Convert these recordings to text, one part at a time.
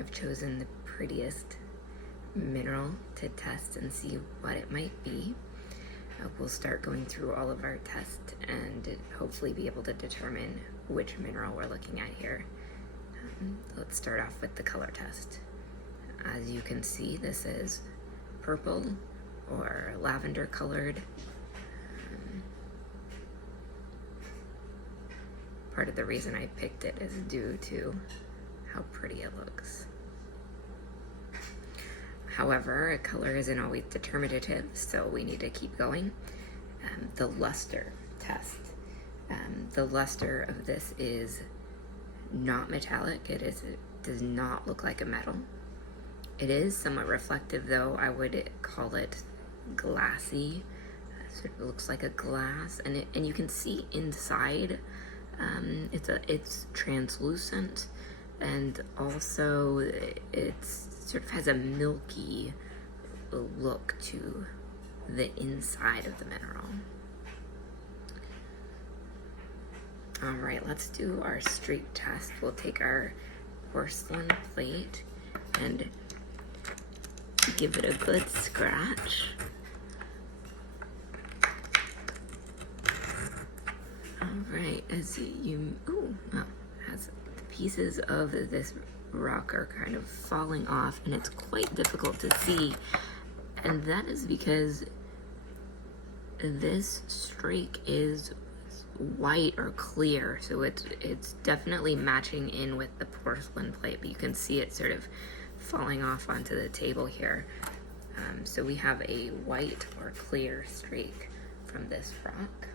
I've chosen the prettiest mineral to test and see what it might be. We'll start going through all of our tests and hopefully be able to determine which mineral we're looking at here. Let's start off with the color test. As you can see, this is purple or lavender colored. Part of the reason I picked it is due to how pretty it looks. However, a color isn't always determinative, so we need to keep going. The luster test. The luster of this is not metallic. It does not look like a metal. It is somewhat reflective, though. I would call it glassy. So it looks like a glass, and you can see inside. It's translucent, and also it sort of has a milky look to the inside of the mineral. All right, let's do our streak test. We'll take our porcelain plate and give it a good scratch. Right, as as the pieces of this rock are kind of falling off, and it's quite difficult to see, and that is because this streak is white or clear, so it's definitely matching in with the porcelain plate, but you can see it sort of falling off onto the table here. So we have a white or clear streak from this rock.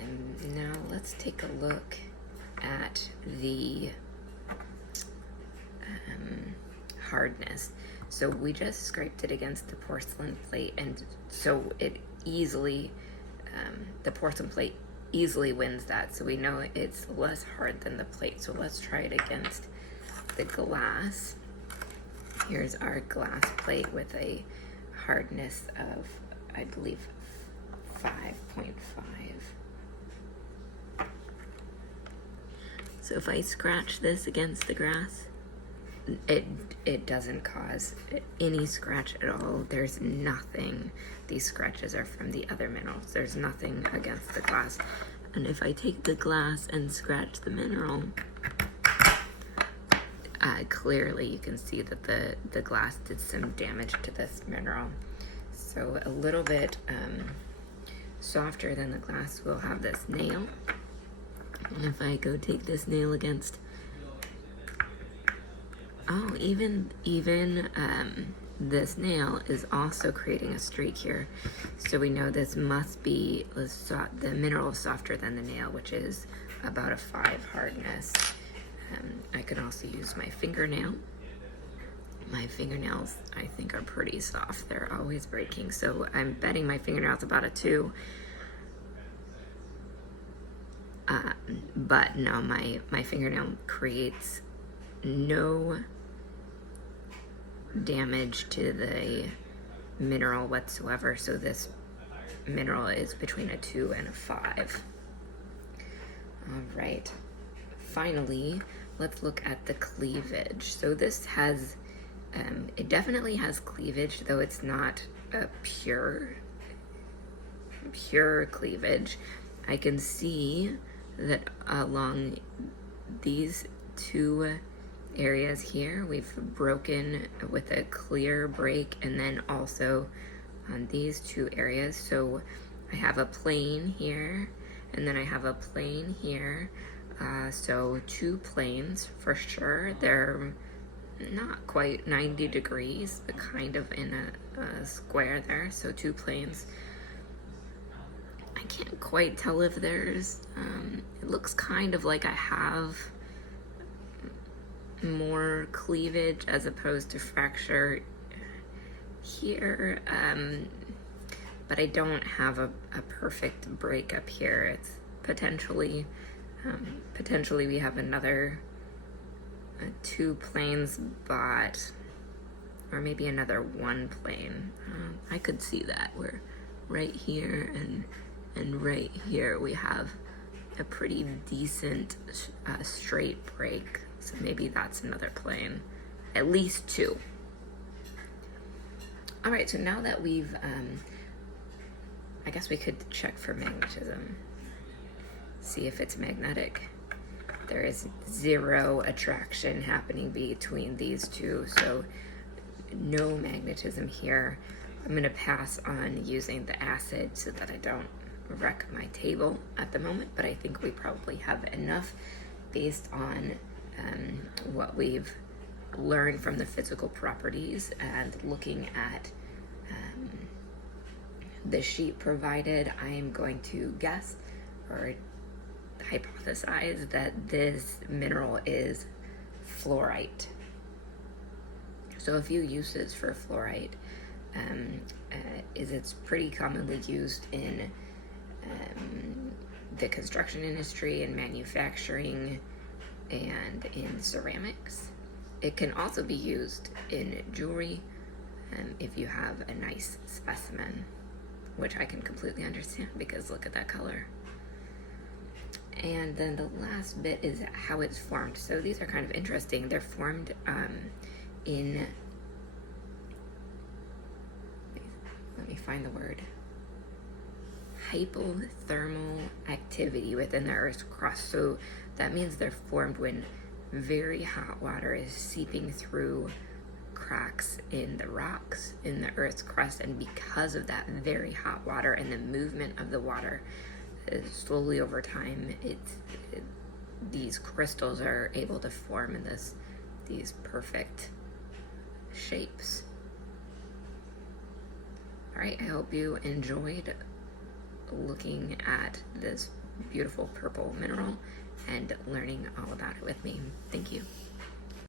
And now let's take a look at the hardness. So we just scraped it against the porcelain plate, and so it easily, the porcelain plate easily wins that. So we know it's less hard than the plate. So let's try it against the glass. Here's our glass plate with a hardness of, I believe, 5.5. So if I scratch this against the glass, it doesn't cause any scratch at all. There's nothing. These scratches are from the other minerals. There's nothing against the glass. And if I take the glass and scratch the mineral, clearly you can see that the glass did some damage to this mineral. So a little bit softer than the glass, we'll have this nail. And if I go take this nail against, even this nail is also creating a streak here. So we know this must be, the mineral is softer than the nail, which is about a 5 hardness. I can also use my fingernail. My fingernails, I think, are pretty soft. They're always breaking. So I'm betting my fingernail's about a 2. But no, my fingernail creates no damage to the mineral whatsoever. So this mineral is between a 2 and a 5. All right. Finally, let's look at the cleavage. So this has, it definitely has cleavage, though it's not a pure cleavage. I can see that along these 2 areas here, we've broken with a clear break, and then also on these 2 areas. So I have a plane here, and then I have a plane here. So 2 planes for sure. They're not quite 90 degrees, but kind of in a square there. So 2 planes. I can't quite tell if there's, it looks kind of like I have more cleavage as opposed to fracture here, but I don't have a perfect break up here. It's potentially we have another 2 planes, but, or maybe another 1 plane. I could see that. We're right here and right here we have a pretty decent straight break. So maybe that's another plane. At least 2. All right, so now that we've, I guess we could check for magnetism. See if it's magnetic. There is 0 attraction happening between these two, so no magnetism here. I'm going to pass on using the acid so that I don't wreck my table at the moment, but I think we probably have enough based on what we've learned from the physical properties and looking at the sheet provided. I am going to guess or hypothesize that this mineral is fluorite. So a few uses for fluorite is it's pretty commonly used in the construction industry and manufacturing and in ceramics. It can also be used in jewelry if you have a nice specimen, which I can completely understand because look at that color. And then the last bit is how it's formed. So these are kind of interesting. They're formed in, let me find the word, hypothermal activity within the Earth's crust. So that means they're formed when very hot water is seeping through cracks in the rocks in the Earth's crust, and because of that very hot water and the movement of the water, slowly over time, these crystals are able to form in these perfect shapes. All right, I hope you enjoyed looking at this beautiful purple mineral and learning all about it with me. Thank you.